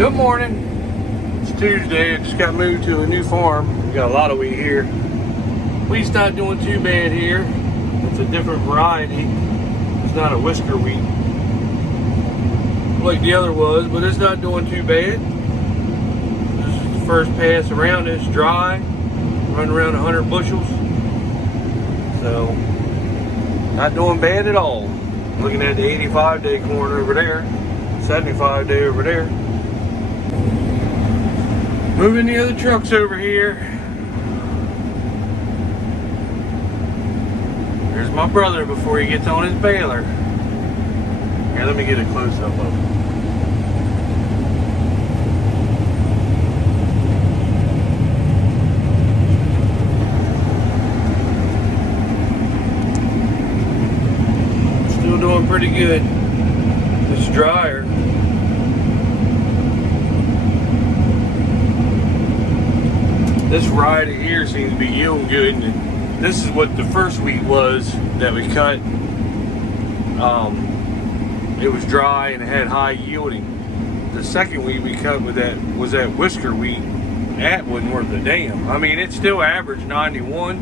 Good morning. It's Tuesday. I just got moved to a new farm. We got a lot of wheat here. Wheat's not doing too bad here. It's a different variety. It's not a whisker wheat like the other was, but it's not doing too bad. This is the first pass around. It's dry, running around 100 bushels. So, not doing bad at all. Looking at the 85-day corn over there, 75-day over there. Moving the other trucks over here. There's my brother before he gets on his baler. Here, let me get a close-up of him. Still doing pretty good. It's drier. This variety here seems to be yielding good, and this is what the first wheat was that we cut. It was dry and it had high yielding. The second wheat we cut was that whisker wheat. That wasn't worth a damn. I mean, it still averaged 91,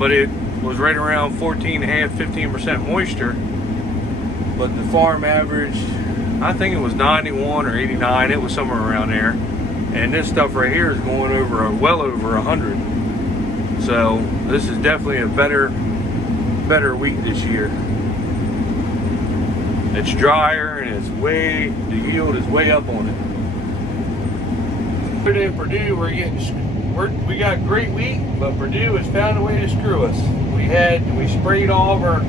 but it was right around 14.5, 15% moisture. But the farm average, I think it was 91 or 89. It was somewhere around there. And this stuff right here is going over well over 100. So this is definitely a better wheat this year. It's drier and the yield is way up on it. In Purdue, we got great wheat, but Purdue has found a way to screw us. We sprayed all of our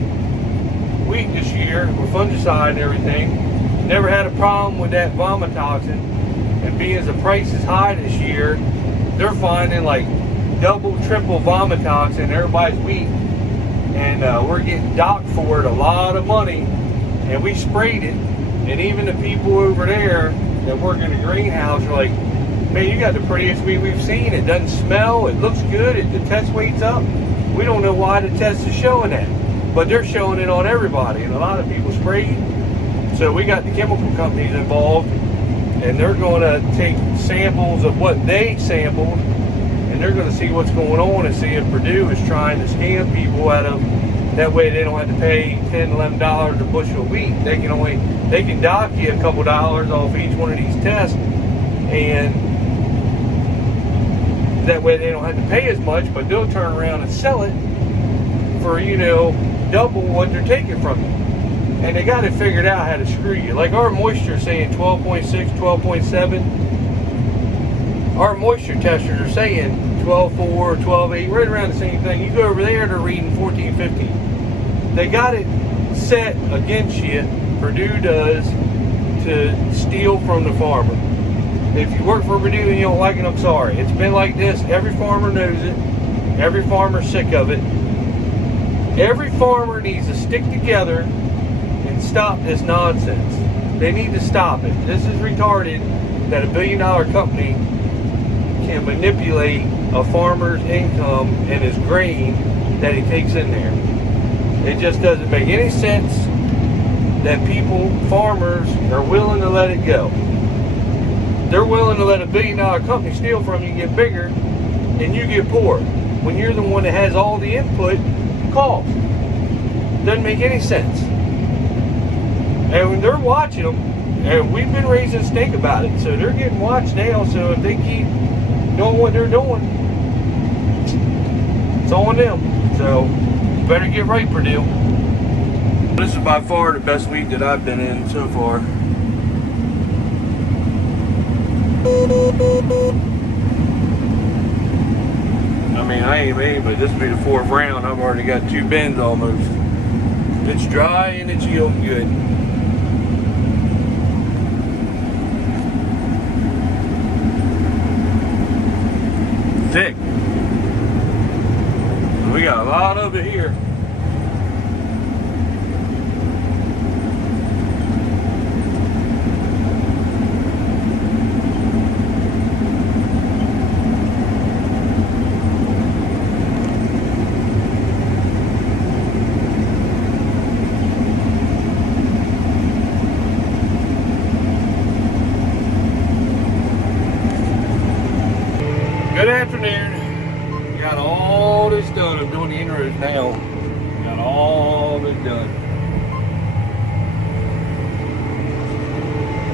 wheat this year with fungicide and everything. Never had a problem with that vomitoxin. And being as the price is high this year, they're finding like double, triple vomitoxin in everybody's wheat. And we're getting docked for it a lot of money. And we sprayed it. And even the people over there that work in the greenhouse are like, man, you got the prettiest wheat we've seen. It doesn't smell. It looks good. The test weight's up. We don't know why the test is showing that. But they're showing it on everybody. And a lot of people sprayed. So we got the chemical companies involved. And they're going to take samples of what they sampled, and they're going to see what's going on and see if Purdue is trying to scam people out of. That way they don't have to pay $10, $11 a bushel of wheat. They can dock you a couple dollars off each one of these tests, and that way they don't have to pay as much, but they'll turn around and sell it for, double what they're taking from you. And they got it figured out how to screw you. Like our moisture saying 12.6, 12.7. Our moisture testers are saying 12.4, 12.8, right around the same thing. You go over there, they're reading 14, 15. They got it set against you, Purdue does, to steal from the farmer. If you work for Purdue and you don't like it, I'm sorry. It's been like this. Every farmer knows it. Every farmer's sick of it. Every farmer needs to stick together and stop this nonsense. They need to stop it. This is retarded that $1 billion company can manipulate a farmer's income and his grain that he takes in there. It just doesn't make any sense that farmers are willing to let it go. They're willing to let $1 billion company steal from you and get bigger, and you get poor. When you're the one that has all the input cost. Doesn't make any sense. And when they're watching them, and we've been raising a stink about it, so they're getting watched now. So if they keep doing what they're doing, it's on them. So you better get right, Purdue. This is by far the best wheat that I've been in so far. I mean, I ain't made, but this will be the 4th round. I've already got 2 bins almost. It's dry and it's yielding good. Thick. We got a lot of it here. Good afternoon. Got all this done. I'm doing the inroads now. Got all this done.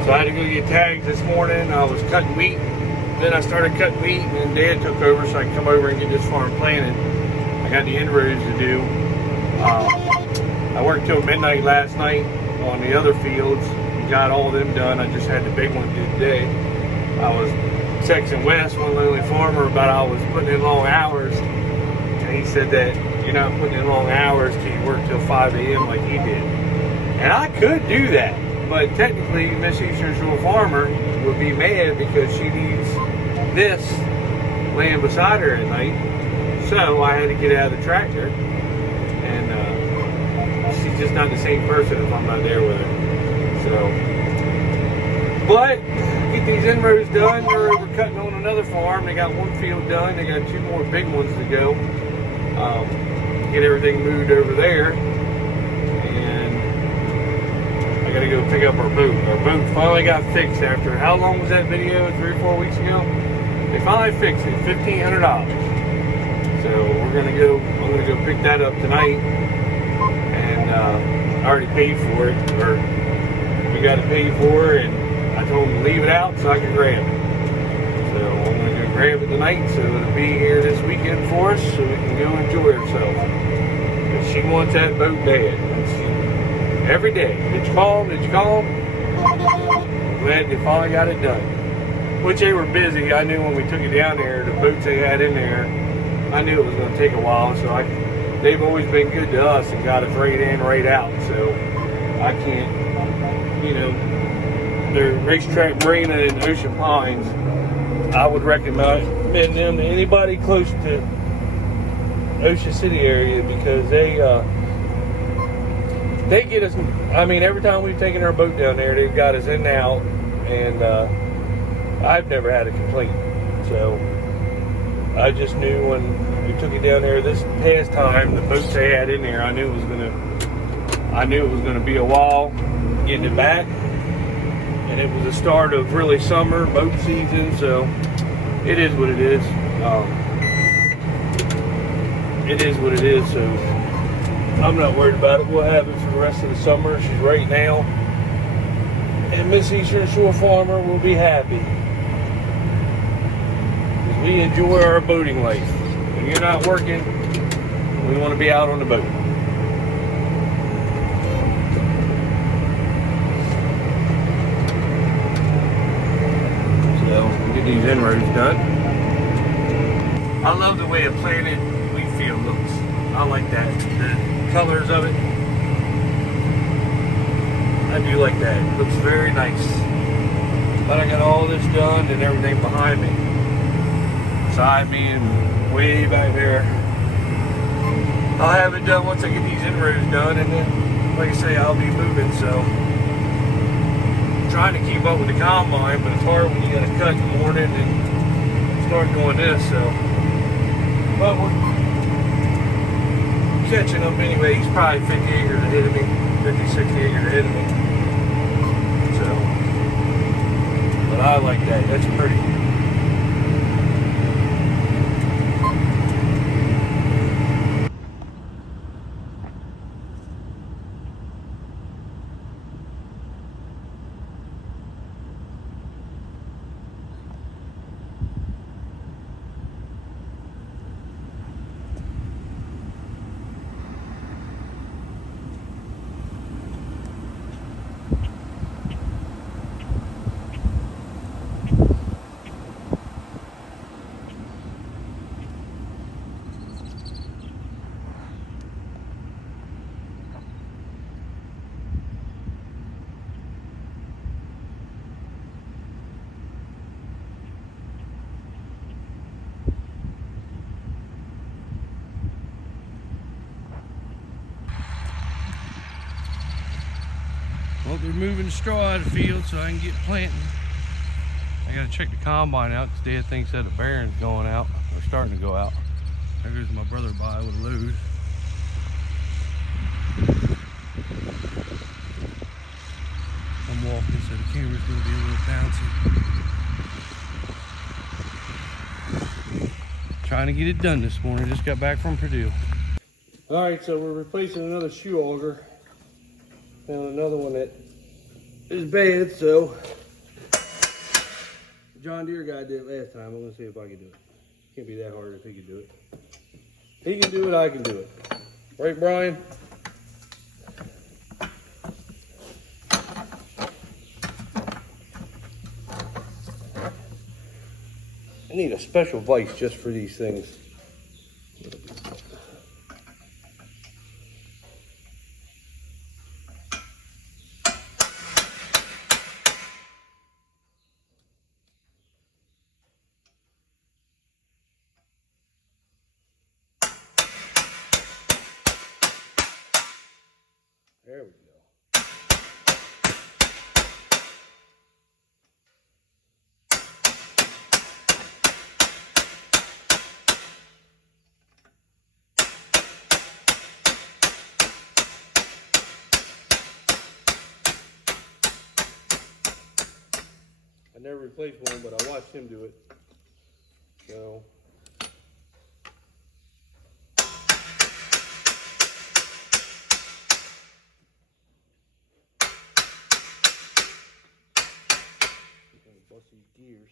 So I had to go get tags this morning. I was cutting wheat. Then I started cutting wheat, and then Dad took over so I could come over and get this farm planted. I got the inroads to do. I worked till midnight last night on the other fields. Got all of them done. I just had the big one due today. I was texting Wes, one lonely farmer, about I was putting in long hours, and he said that you're not putting in long hours till you work till 5 a.m. like he did. And I could do that, but technically Miss Eastern Shore Farmer would be mad because she needs this laying beside her at night. So I had to get out of the tractor, and she's just not the same person if I'm not there with her. So, but get these inroads done. They're over cutting on another farm. They got one field done. They got two more big ones to go. Get everything moved over there, and I gotta go pick up our boat. Our boat finally got fixed after, how long was that video? 3 or 4 weeks ago? They finally fixed it, $1,500. So I'm gonna go pick that up tonight, and I already paid for it, or we got to pay for it, and I told them to leave it out so I could grab it. So I'm going to go grab it tonight, so it'll be here this weekend for us, so we can go enjoy ourselves. And she wants that boat bad. Every day. Did you call them? Did you call them? I'm glad they finally got it done. Which they were busy. I knew when we took it down there, the boats they had in there, I knew it was going to take a while, so they've always been good to us and got us right in, right out, so I can't, you know, their Racetrack Marina in Ocean Pines, I would recommend them to anybody close to Ocean City area, because they get us, I mean, every time we've taken our boat down there, they've got us in and out, and I've never had a complaint. So I just knew when we took it down there this past time, the boats they had in there, I knew it was gonna be a while getting it back, and it was the start of really summer boat season, so it is what it is. It is what it is, so I'm not worried about it. We'll have it for the rest of the summer. She's right now, and Miss Eastern Shore Farmer will be happy. We enjoy our boating life. When you're not working, we want to be out on the boat. So we'll get these inroads done. I love the way a planted wheat field looks. I like that. The colors of it. I do like that. It looks very nice. But I got all this done and everything behind me. Beside me and way back there. I'll have it done once I get these inroads done, and then, like I say, I'll be moving. So, I'm trying to keep up with the combine, but it's hard when you got to cut in the morning and start doing this. So, but we're catching up anyway. He's probably 50 acres ahead of me, 50, 60 acres ahead of me. So, but I like that. That's pretty. Well, they're moving the straw out of the field so I can get planting. I gotta check the combine out because Dad thinks that the bearing's going out, or starting to go out. There goes my brother by with a load. I'm walking, so the camera's gonna be a little bouncy. Trying to get it done this morning. Just got back from Purdue. All right, so we're replacing another shoe auger. Found another one that is bad, so John Deere guy did it last time. I'm gonna see if I can do it. Can't be that hard if he can do it. He can do it, I can do it. Right, Brian? I need a special vise just for these things. There we go. I never replaced one, but I watched him do it. So. Bust these gears.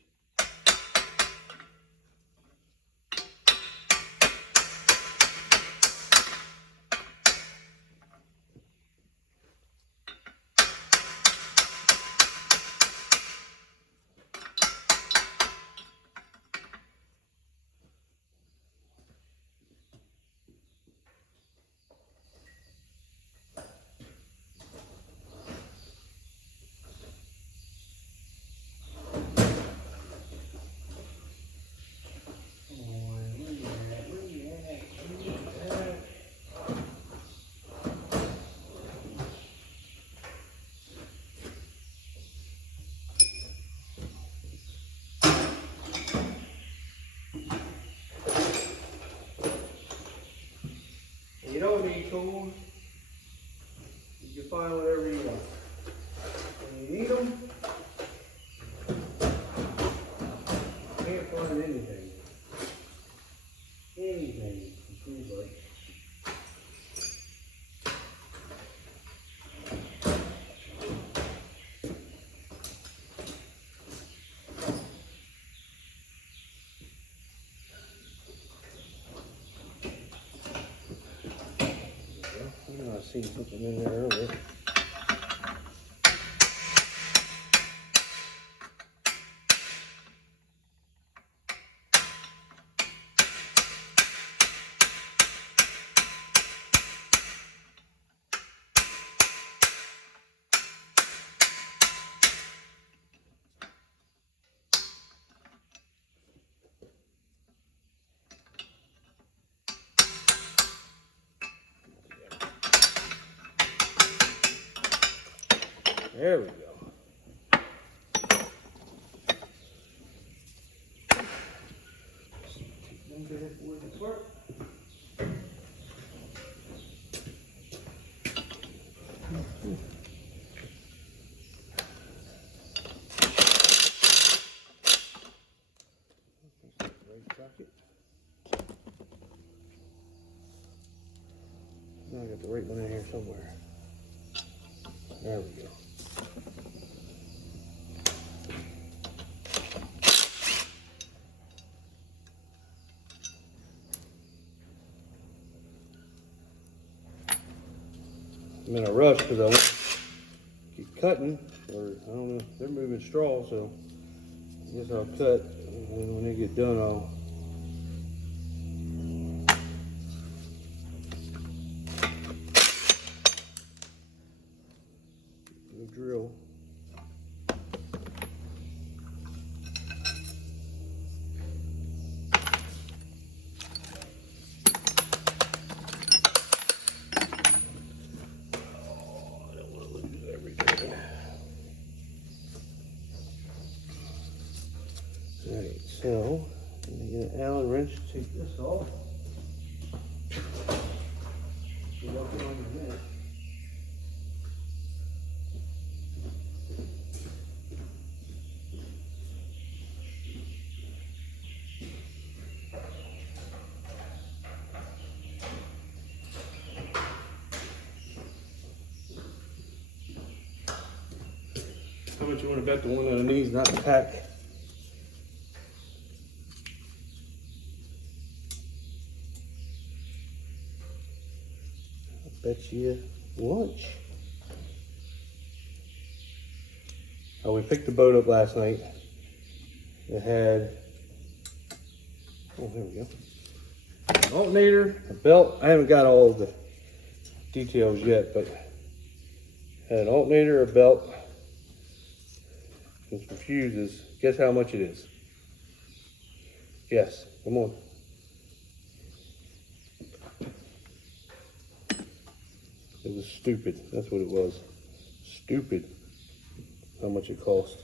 You don't need tools. You can find whatever you want. When you need them, you can't find anything. Anything. It seems like. I seen something in there earlier. There we go. I got the right one in here somewhere. There we go. I'm in a rush because I want to keep cutting, or I don't know, they're moving straw, so I guess I'll cut, and then when they get done, I'll drill. Alright, so I'm going to get an Allen wrench to take this off. How much you want to bet the one underneath, not the pack? I bet you lunch. Oh, we picked the boat up last night. It had, oh, there we go. An alternator, a belt. I haven't got all of the details yet, but had an alternator, a belt, and some fuses. Guess how much it is? Yes, come on. It was stupid. That's what it was. Stupid. How much it cost.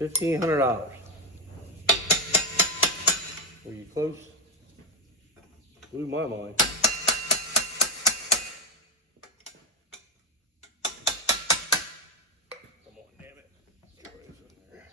$1,500. Were you close? Blew my mind. Come on, damn it. What is in there?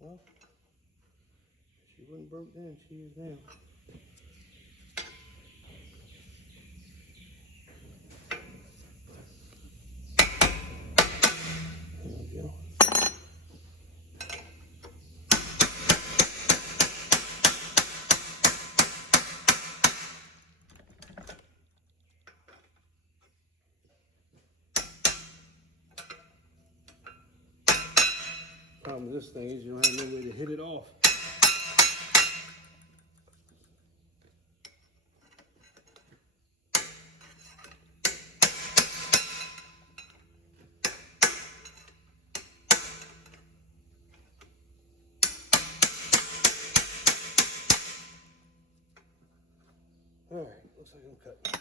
Well, she wasn't broke then, she is now. There we go. Problem with this thing is you don't have no way to hit it off. All right, looks like I'm cutting.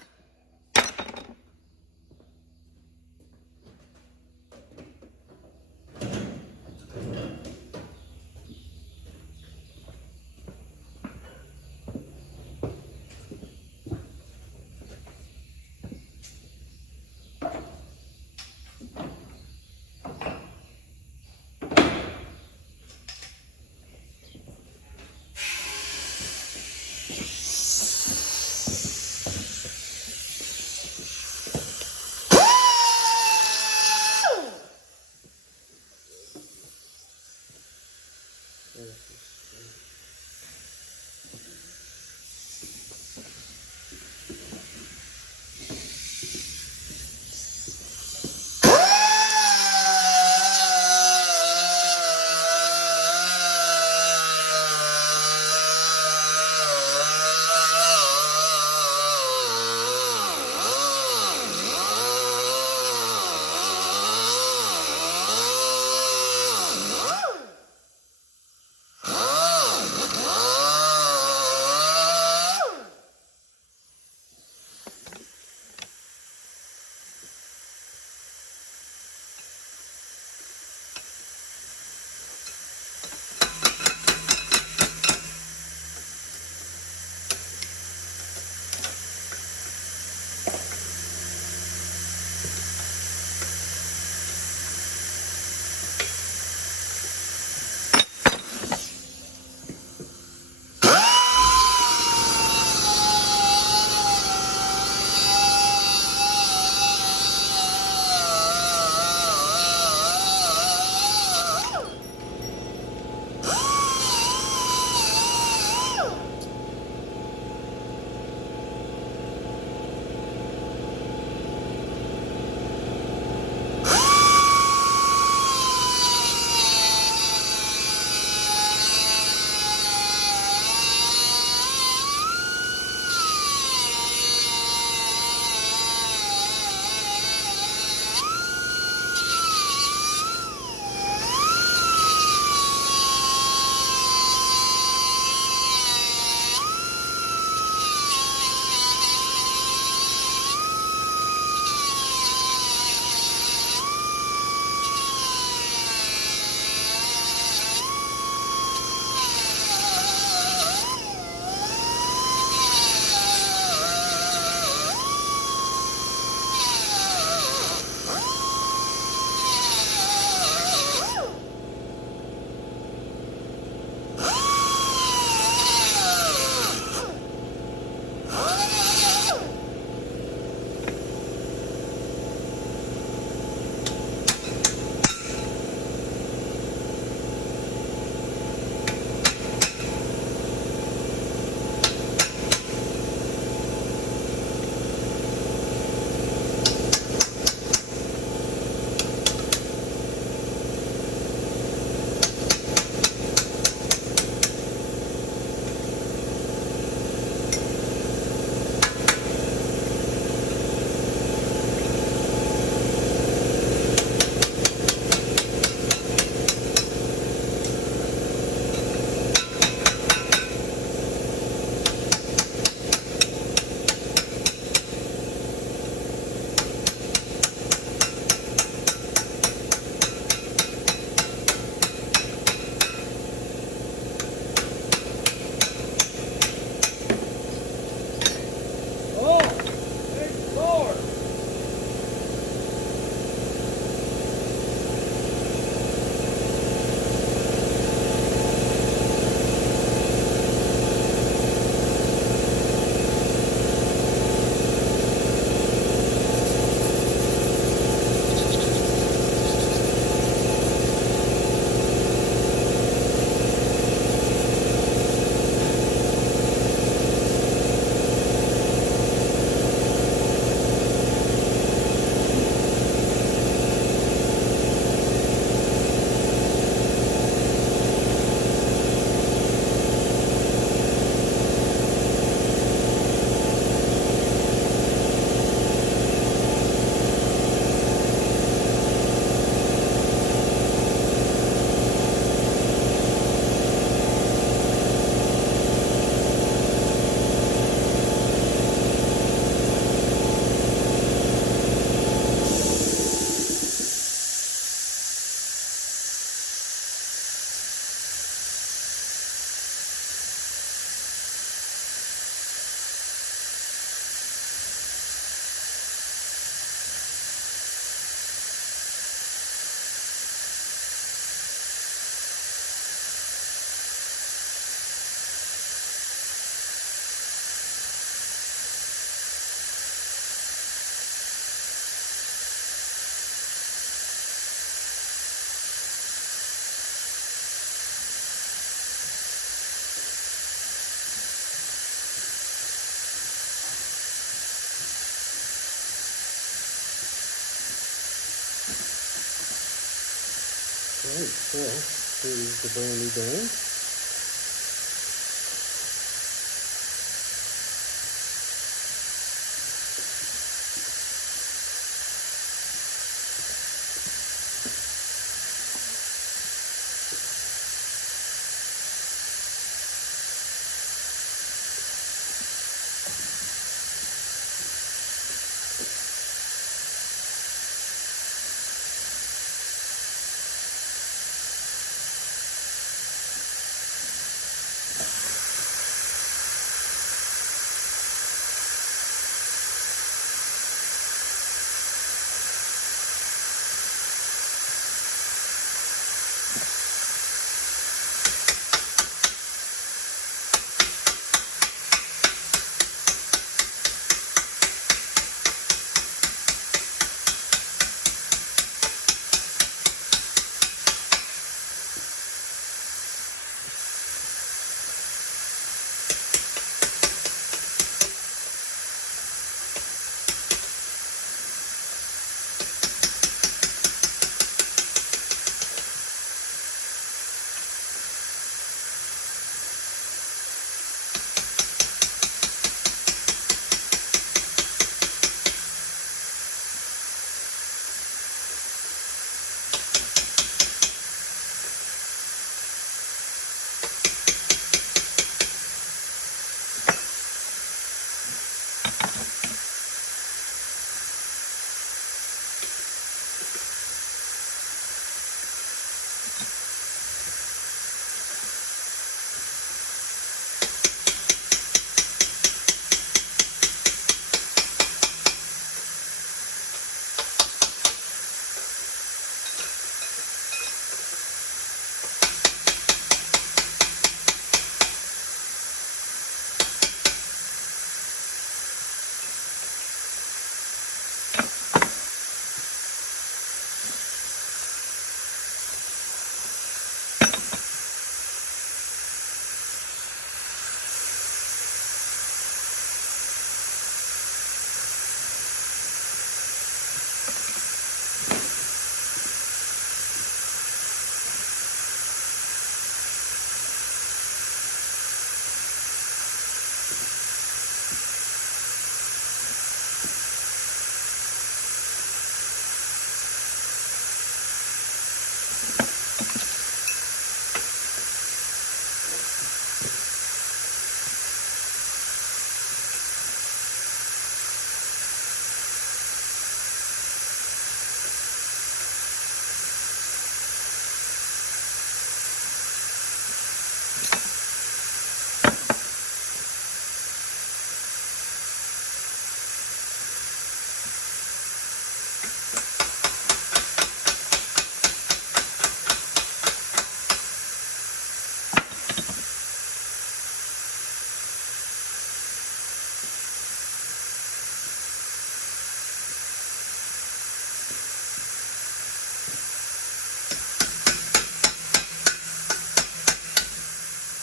Alright, so here's the brand new band.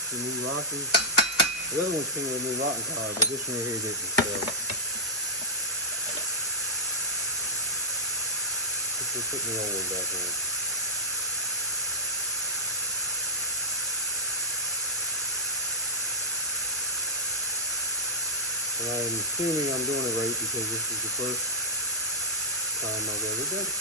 The new rockers. The other one's came with a new locking collar, but this one right here didn't. So this will put the old one back on. And I'm assuming I'm doing it right because this is the first time I've ever done it.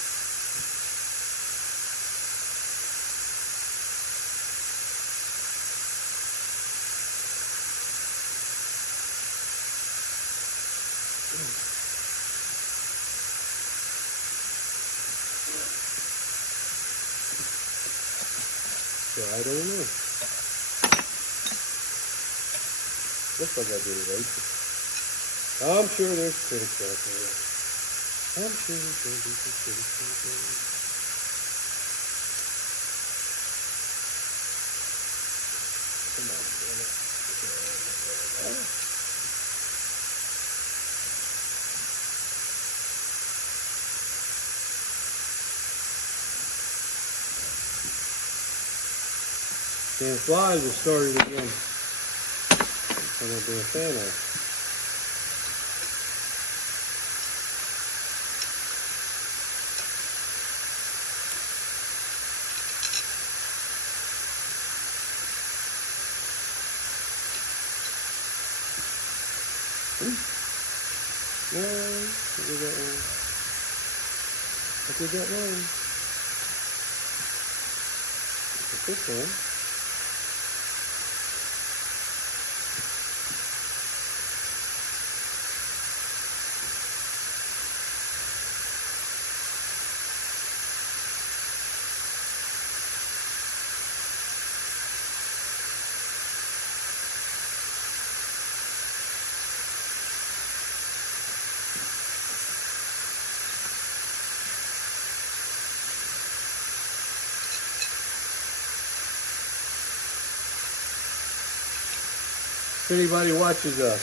So I don't know. Looks like I did it right. I'm sure there's critics out there. I'm sure there's going to be some critics out there. Come on, damn it. Damn flies have started again. I'm going to be a fan of. No, I did that wrong. I did that wrong. Look at this one. If anybody watches there's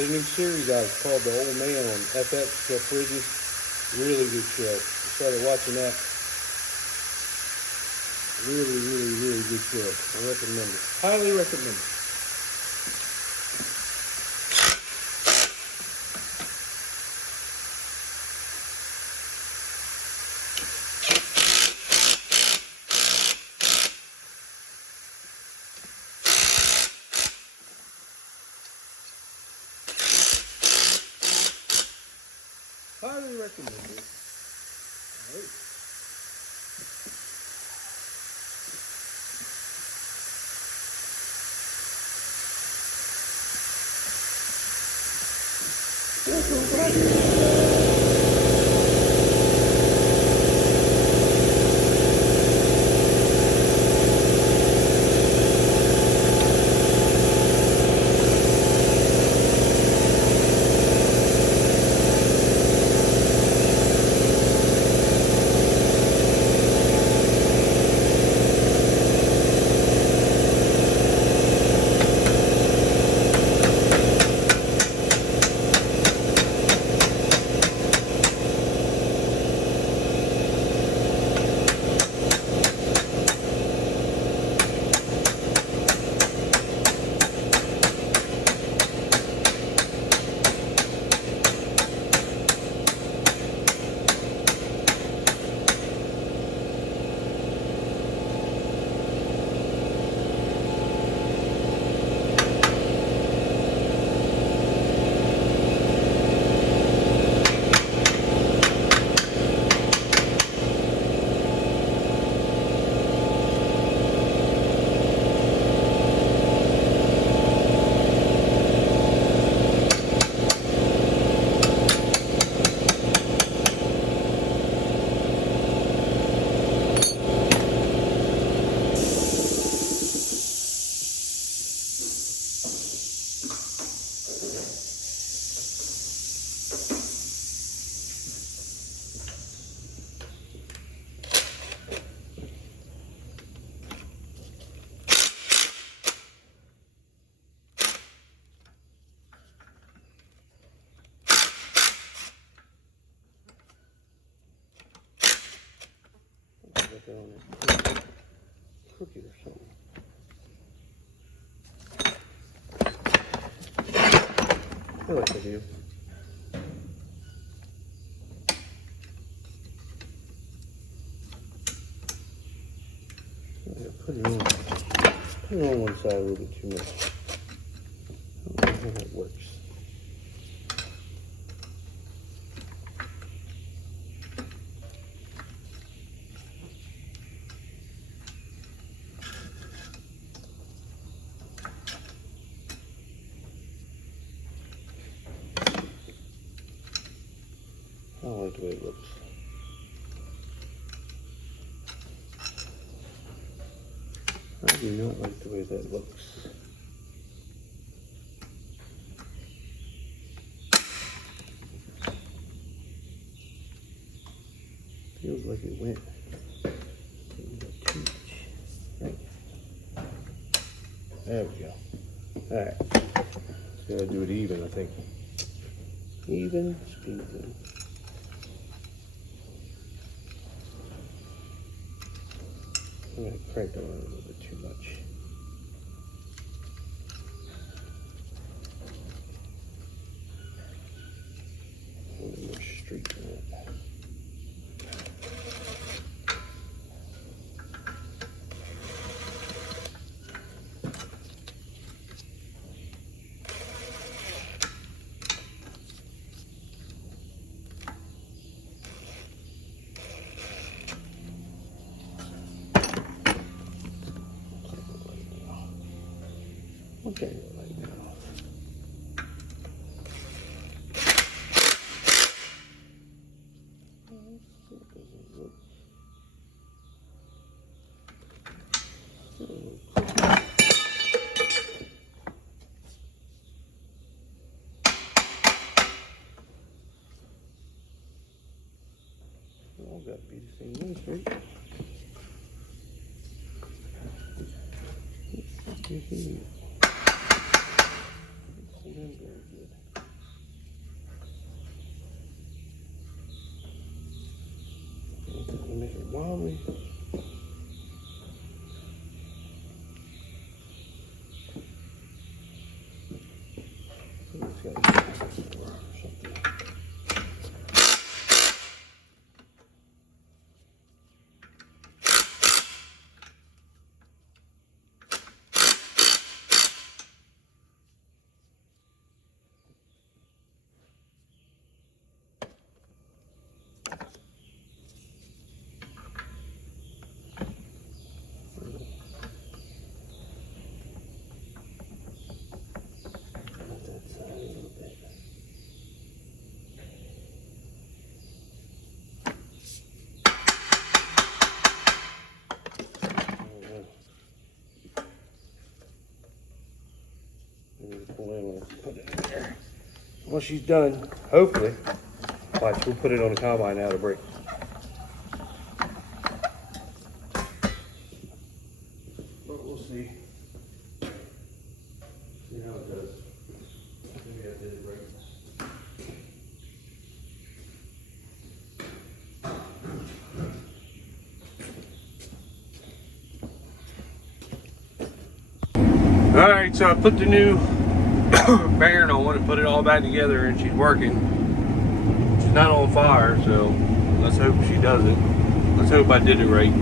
a new series out called The Old Man on FX, Jeff Bridges. Really good show. I started watching that. Really, really, really good show. I recommend it. Highly recommend it. Highly recommend it. All right. On it. Crooked or something. I feel like I do. Yeah, put it on one side a little bit too much. I don't know how that works. I don't like the way it looks. I do not like the way that looks. Feels like it went too much. Right. There we go. Alright. Just gotta do it even, I think. Even, Steven. I'm going to crank it on a little bit too much. A little more straight than that. Okay, right now. All got to be the same way, right? Hold in very good. Make it wobbly. It's got to be or something. Put it in there. Once she's done, hopefully, watch, we'll put it on the combine now to break. But we'll see. See how it does. Maybe I did it right. Alright, so I put the new bearing on and put it all back together, and she's working. She's not on fire, so let's hope she does it. Let's hope I did it right.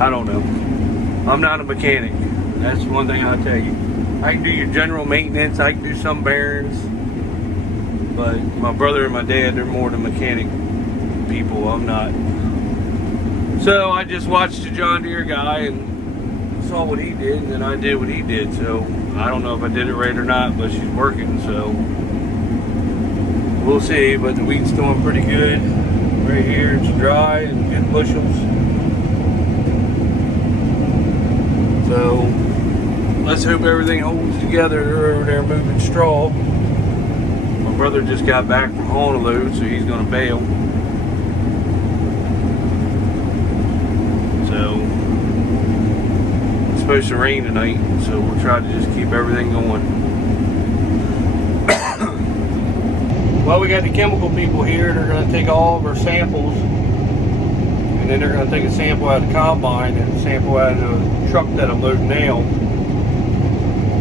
I don't know. I'm not a mechanic. That's one thing I'll tell you. I can do your general maintenance, I can do some bearings, but my brother and my dad, they're more the mechanic people. I'm not. So I just watched the John Deere guy and saw what he did, and then I did what he did. So I don't know if I did it right or not, but she's working, so we'll see. But the wheat's doing pretty good right here. It's dry and good bushels. So let's hope everything holds together. They're over there moving straw. My brother just got back from Honolulu, so he's going to bail. So it's supposed to rain tonight, so we'll try to just keep everything going. Well, we got the chemical people here. They're going to take all of our samples, and then they're going to take a sample out of the combine and a sample out of the truck that I'm loading now.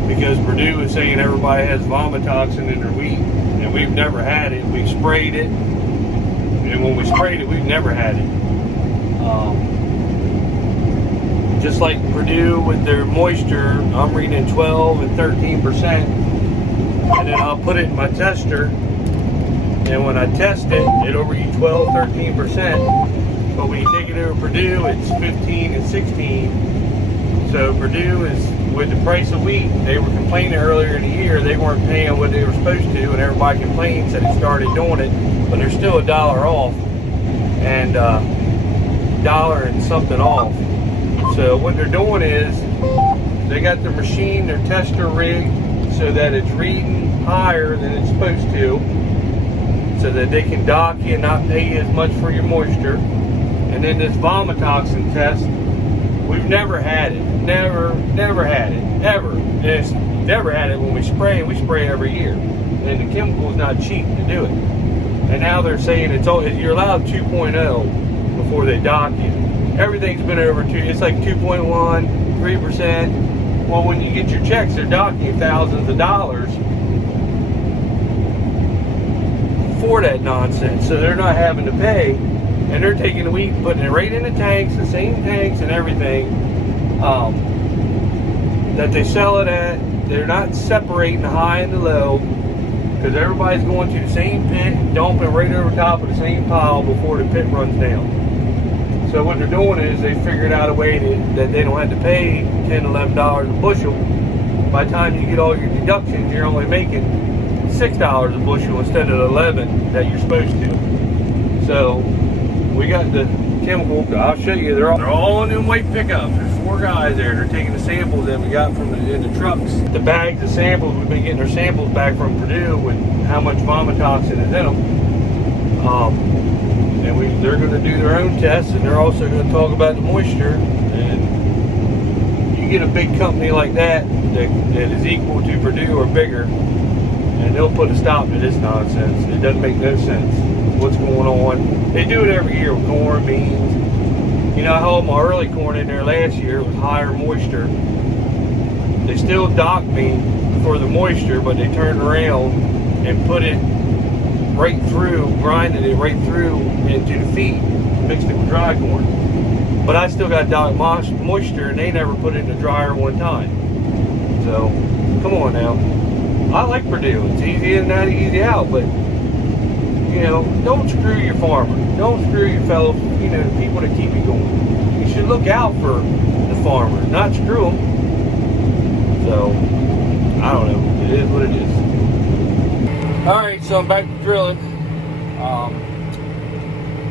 Because Purdue is saying everybody has vomitoxin in their wheat, and we've never had it. We've sprayed it, and when we sprayed it, we've never had it. Just like Purdue with their moisture, I'm reading 12 and 13%, and then I'll put it in my tester, and when I test it, it'll read 12, 13%, but when you take it over Purdue, it's 15 and 16. So Purdue is, with the price of wheat, they were complaining earlier in the year they weren't paying what they were supposed to, and everybody complained, said they started doing it, but they're still $1 off, and $1 and something off. So what they're doing is they got their machine, their tester rigged so that it's reading higher than it's supposed to, so that they can dock you and not pay you as much for your moisture. And then this vomitoxin test, we've never had it. Never had it. Ever. Just never had it when we spray, and we spray every year. And the chemical is not cheap to do it. And now they're saying you're allowed 2.0 before they dock you. Everything's been over 2. It's like 2.1, 3%. Well, when you get your checks, they're docking you thousands of dollars for that nonsense. So they're not having to pay, and they're taking the wheat and putting it right in the tanks, the same tanks and everything that they sell it at. They're not separating the high and the low, because everybody's going to the same pit and dumping right over top of the same pile before the pit runs down. So what they're doing is they figured out a way that they don't have to pay $10, $11 a bushel by the time you get all your deductions, you're only making $6 a bushel instead of 11 that you're supposed to. So we got the chemical. I'll show you. They're all in them white pickups. There's 4 guys there. They're taking the samples that we got from in the trucks. The bags, the samples. We've been getting our samples back from Purdue with how much vomitoxin is in them. And they're going to do their own tests, and they're also going to talk about the moisture. And you get a big company like that is equal to Purdue or bigger, and they'll put a stop to this nonsense. It doesn't make no sense what's going on. They do it every year with corn, beans. You know, I hauled my early corn in there last year with higher moisture. They still docked me for the moisture, but they turned around and put it right through, grinded it right through into the feed, mixed it with dry corn. But I still got docked moisture, and they never put it in the dryer one time. So, come on now. I like Purdue. It's easy in and out, easy out, but you know, don't screw your farmer. Don't screw your fellow, you know, people that keep you going. You should look out for the farmer, not screw them. So, I don't know. It is what it is. Alright, so I'm back to drilling.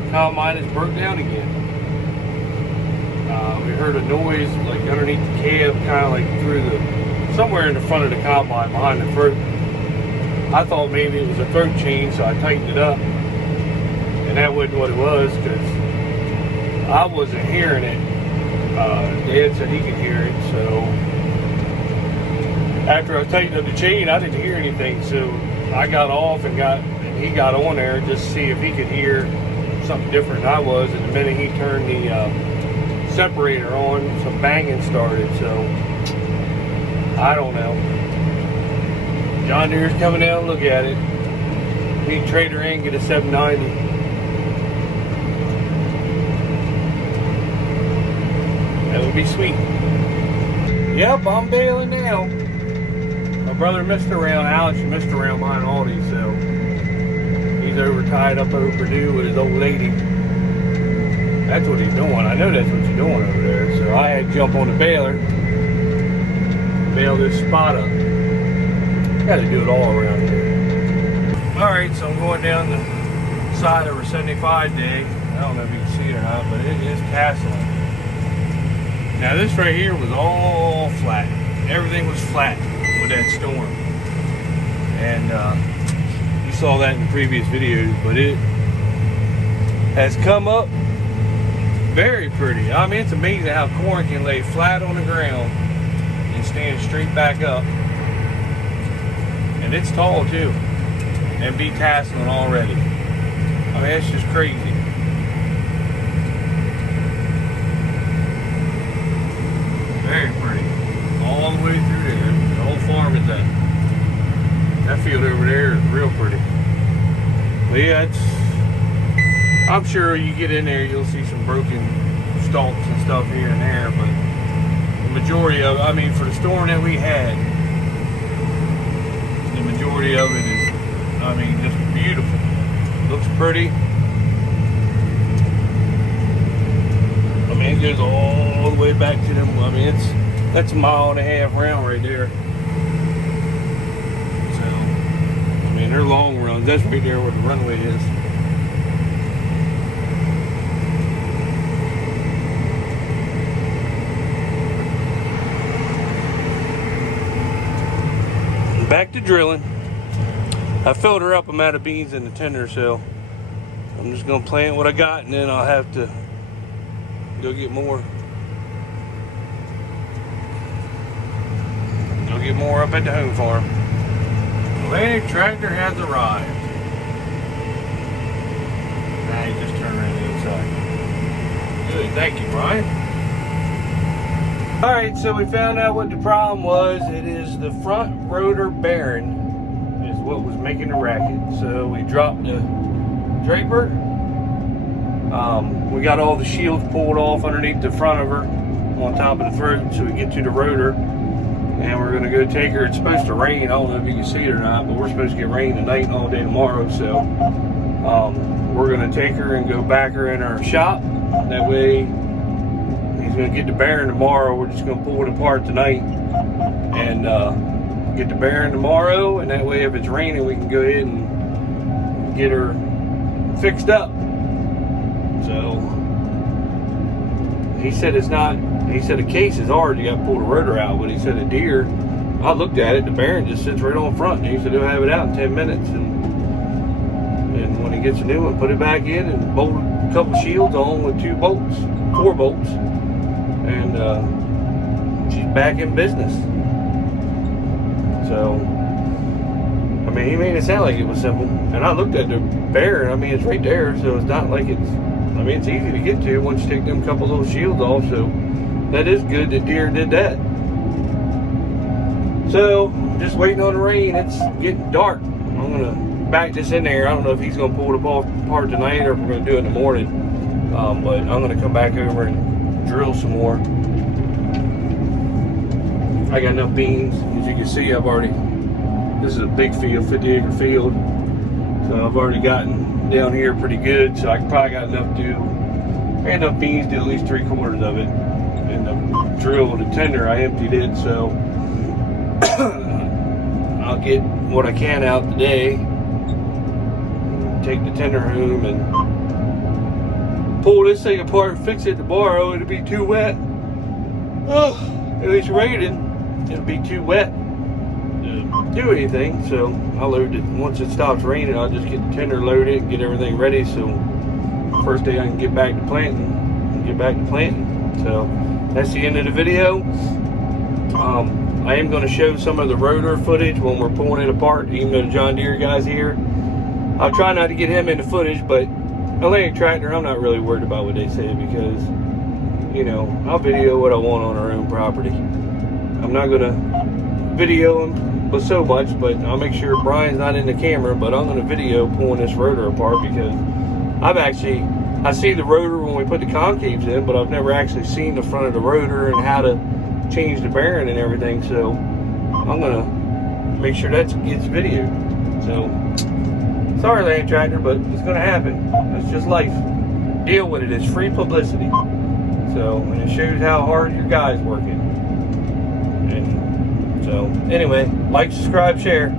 Combine is broke down again. We heard a noise like underneath the cab, kind of like through somewhere in the front of the combine behind the throat. I thought maybe it was a throat chain, so I tightened it up. And that wasn't what it was, because I wasn't hearing it. Dad said he could hear it, so after I tightened up the chain, I didn't hear anything, so I got off and he got on there just to see if he could hear something different than I was. And the minute he turned the separator on, some banging started. So I don't know. John Deere's coming down to look at it. We can trade her in, get a 790. That would be sweet. Yep, I'm bailing now. My brother missed around, Alex missed around behind Aldi, so he's tied up over Purdue with his old lady. That's what he's doing. I know that's what he's doing over there. So I had to jump on the baler, bail this spot up. Got to do it all around here. Alright, so I'm going down the side of our 75 day. I don't know if you can see it or not, but it is castling. Now this right here was all flat. Everything was flat with that storm. And you saw that in the previous videos, but it has come up very pretty. I mean, it's amazing how corn can lay flat on the ground and stand straight back up. And it's tall too, and be tasseling already. I mean, it's just crazy. Very pretty. All the way through there. The whole farm is that field over there is real pretty. But yeah, I'm sure you get in there, you'll see some broken stalks and stuff here and there, but the majority of, I mean, for the storm that we had, the majority of it is, I mean, just beautiful. Looks pretty. I mean, it goes all the way back to them. I mean, that's a mile and a half round right there. So, I mean, they're long runs. That's right there where the runway is. Back to drilling. I filled her up. I'm out of beans in the tender, so I'm just gonna plant what I got, and then I'll have to go get more. Go get more up at the home farm. Atlantic tractor has arrived. Now you just turn around the inside. Good, thank you, Brian. Alright, so we found out what the problem was. It is the front rotor bearing is what was making the racket. So we dropped the draper. We got all the shields pulled off underneath the front of her on top of the throat so we get to the rotor. And we're going to go take her. It's supposed to rain. I don't know if you can see it or not, but we're supposed to get rain tonight and all day tomorrow. So we're going to take her and go back her in our shop. That way he's going to get the bearing tomorrow. We're just going to pull it apart tonight and get the bearing tomorrow, and that way if it's raining we can go ahead and get her fixed up. So he said it's not, he said a case is hard, you got to pull the rotor out, but he said a deer, I looked at it, the bearing just sits right on front, and he said he'll have it out in 10 minutes, and when he gets a new one, put it back in and bolt a couple shields on with 4 bolts, and she's back in business. So, I mean, he made it sound like it was simple, and I looked at the bearing, I mean, it's right there, so it's not like it's, I mean, it's easy to get to once you take them couple little shields off, so that is good that deer did that. So, just waiting on the rain. It's getting dark. I'm going to back this in there. I don't know if he's going to pull it apart tonight or if we're going to do it in the morning. But I'm going to come back over and drill some more. I got enough beans. As you can see, this is a big field, 50-acre field. So I've already gotten down here pretty good. So I probably got enough beans to do at least 3/4 of it. And the drill, the tender, I emptied it. So I'll get what I can out today, take the tender home and pull this thing apart and fix it tomorrow. It'll be too wet. Oh, if it's raining, it'll be too wet to do anything. So I'll load it, once it stops raining, I'll just get the tender loaded and get everything ready, so first day I can get back to planting So that's the end of the video. I am going to show some of the rotor footage when we're pulling it apart, even though the John Deere guy's here. I'll try not to get him in the footage, but Atlantic Tractor, I'm not really worried about what they say, because, you know, I'll video what I want on our own property. I'm not going to video him with so much, but I'll make sure Brian's not in the camera, but I'm going to video pulling this rotor apart, because I see the rotor when we put the concaves in, but I've never actually seen the front of the rotor and how to change the bearing and everything, so I'm gonna make sure that gets videoed. So sorry, Land Tractor, but it's gonna happen. It's just life. Deal with it. It's free publicity. So, and it shows how hard your guy's working. And so anyway, like, subscribe, share.